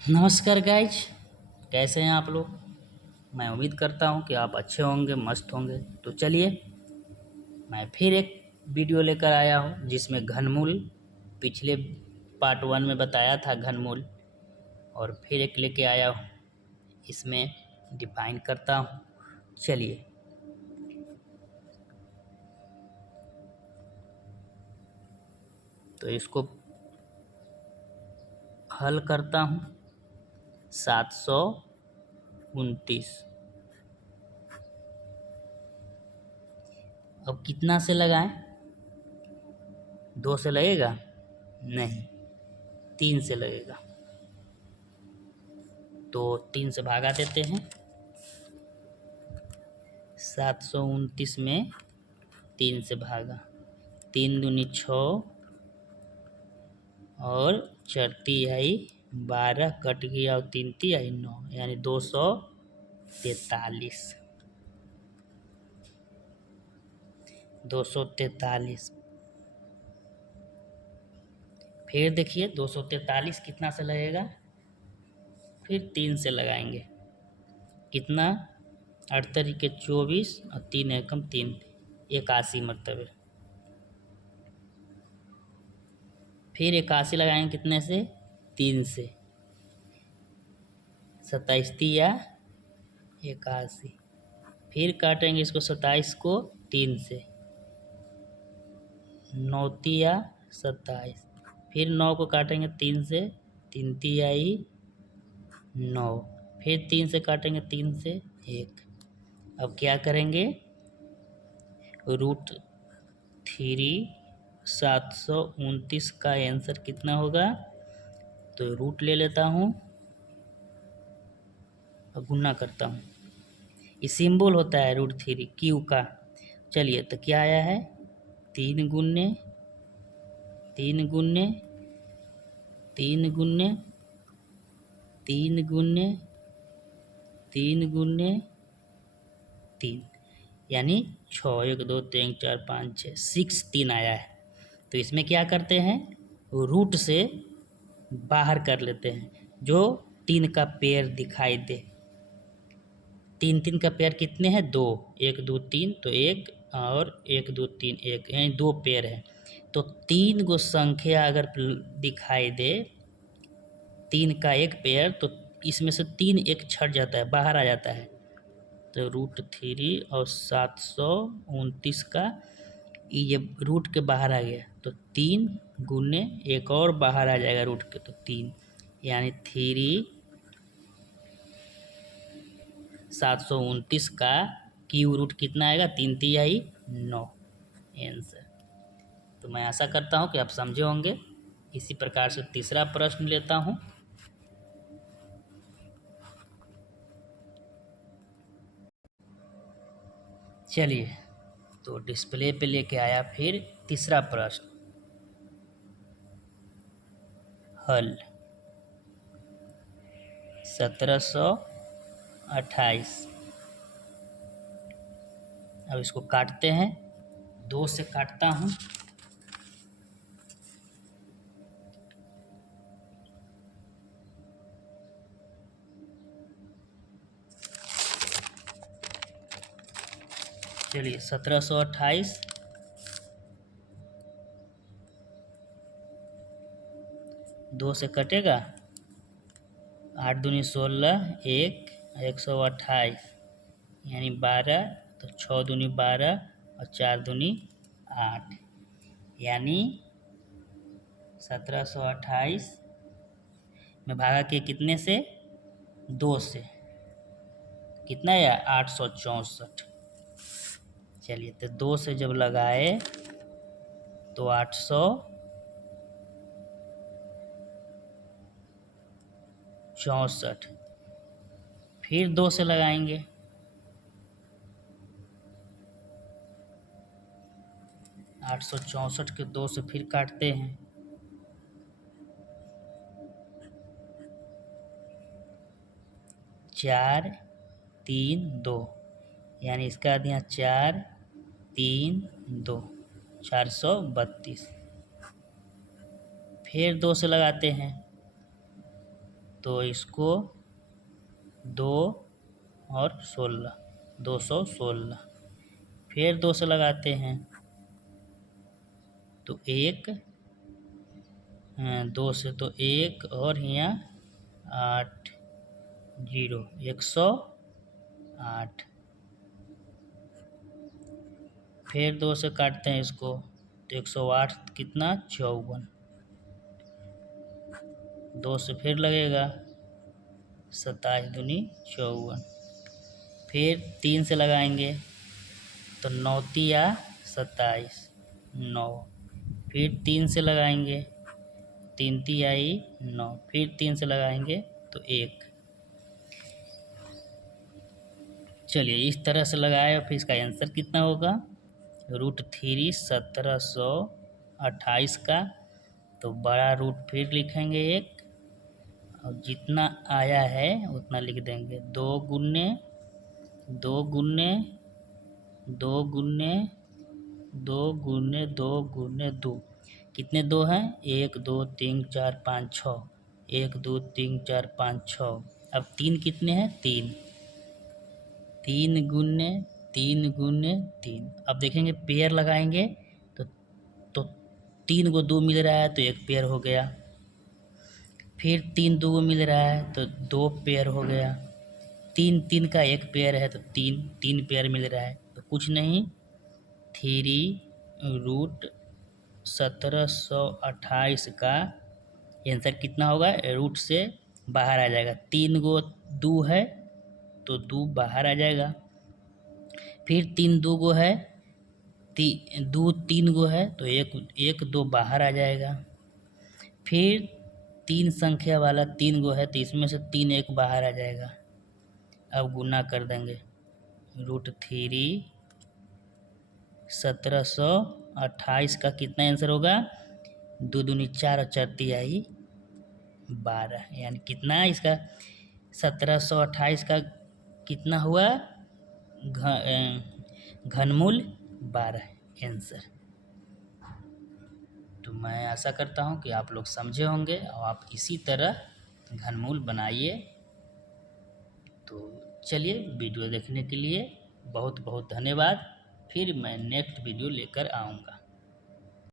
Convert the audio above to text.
नमस्कार गाइज, कैसे हैं आप लोग। मैं उम्मीद करता हूं कि आप अच्छे होंगे, मस्त होंगे। तो चलिए, मैं फिर एक वीडियो लेकर आया हूं जिसमें घनमूल, पिछले पार्ट 1 में बताया था घनमूल, और फिर एक लेके आया हूं। इसमें डिफाइन करता हूं। चलिए, तो इसको हल करता हूं। 729 अब कितना से लगाएं? 2 से लगेगा? नहीं, 3 से लगेगा। तो 3 से भागा देते हैं। 729 में 3 से भागा, 3 दूनी 6 और चरती आई 12, कट गया और 3 ती आई 9, यानी 243। 243। फिर देखिए 243 कितना से लगेगा? फिर 3 से लगाएंगे। कितना? 8 के 24 और 3 एकम 3, 81 मरतबे। फिर 81 लगाएंगे कितने से? 3 से। 27 तिया 81। फिर काटेंगे इसको 27 को 3 से, 9 तिया 27। फिर 9 को काटेंगे 3 से, 3 तियाई 9। फिर 3 से काटेंगे 3 से 1। अब क्या करेंगे? √3 729 का आंसर कितना होगा? तो रूट ले लेता हूँ और गुना करता हूँ। ये सिंबल होता है √3 क्यू का। चलिए, तो क्या आया है? 3 गुने 3 गुने 3 गुने 3 गुने 3 गुने 3, यानी 6। 1 2 3 4 5 6, 6 3 आया है। तो इसमें क्या करते हैं? रूट से बाहर कर लेते हैं जो 3 का पेयर दिखाई दे। 3 3 का पेयर कितने हैं? 2। 1 2 3, तो 1 और 1 2 3 1, यानी 2 पेयर है। तो 3 गो संख्या अगर दिखाई दे, 3 का एक पेयर, तो इसमें से 3 एक छट जाता है, बाहर आ जाता है। तो √3 और 729 का ये रूट के बाहर आ गया, तो 3 गुने एक और बाहर आ जाएगा रूट के, तो 3, यानी 729 का क्यू रूट कितना आएगा? 3 तिहाई 9 आंसर। तो मैं आशा करता हूँ कि आप समझे होंगे। इसी प्रकार से तीसरा प्रश्न लेता हूँ। चलिए, तो डिस्प्ले पे लेके आया फिर तीसरा प्रश्न। हल 1728। अब इसको काटते हैं। 2 से काटता हूँ। चलिए, 1728 2 से कटेगा। 8 दूनी 16, 1 128, यानी 12, तो 6 दूनी 12 और 4 दूनी 8, यानी 1728 में भागा के कितने से? 2 से। कितना है? 864। चलिए, तो 2 से जब लगाए तो 864। फिर 2 से लगाएंगे। 864 के 2 से फिर काटते हैं। 4 3 2, यानी इसका दिया 4 3 2, 432। फिर 2 से लगाते हैं तो इसको 2 और 16, 216। फिर 2 से लगाते हैं तो 1, 2 से तो 1 और यहाँ 8, 0, 108। फिर 2 से काटते हैं इसको तो 108 कितना 54। 2 से फिर लगेगा 27 दूनी 54। फिर 3 से लगाएंगे तो 9 तिया 27, 9। फिर 3 से लगाएंगे 3 तियाई 9। फिर 3 से लगाएंगे तो 1। चलिए इस तरह से लगाए और फिर इसका आंसर कितना होगा √3 1728 का। तो बड़ा रूट फिर लिखेंगे 1 और जितना आया है उतना लिख देंगे। 2 गुने 2 गुने 2 गुने 2 गुने 2 गुने 2। कितने 2 हैं 1 2 3 4 5 6। 1 2 3 4 5 6। अब 3 कितने हैं 3। 3 गुने 3 गुने 3। अब देखेंगे पेयर लगाएंगे तो 3 को 2 मिल रहा है तो 1 पेयर हो गया। फिर 3 2 को मिल रहा है तो 2 पेयर हो गया। 3 3 का 1 पेयर है तो 3 3 पेयर मिल रहा है। तो कुछ नहीं 3√1728 का आंसर कितना होगा रूट से बाहर आ जाएगा। 3 गो 2 है तो 2 बाहर आ जाएगा। फिर 3 2 गो है 2 3 गो है तो 1 2 बाहर आ जाएगा। फिर 3 संख्या वाला 3 गो है तो इसमें से 3 1 बाहर आ जाएगा। अब गुना कर देंगे √3 1728 का कितना आंसर होगा 2 दूनी 4 और 4 तिहाई 12। यानी कितना इसका 1728 का कितना हुआ घनमूल 12 आंसर। तो मैं आशा करता हूँ कि आप लोग समझे होंगे और आप इसी तरह घनमूल बनाइए। तो चलिए वीडियो देखने के लिए बहुत बहुत धन्यवाद। फिर मैं नेक्स्ट वीडियो लेकर आऊँगा।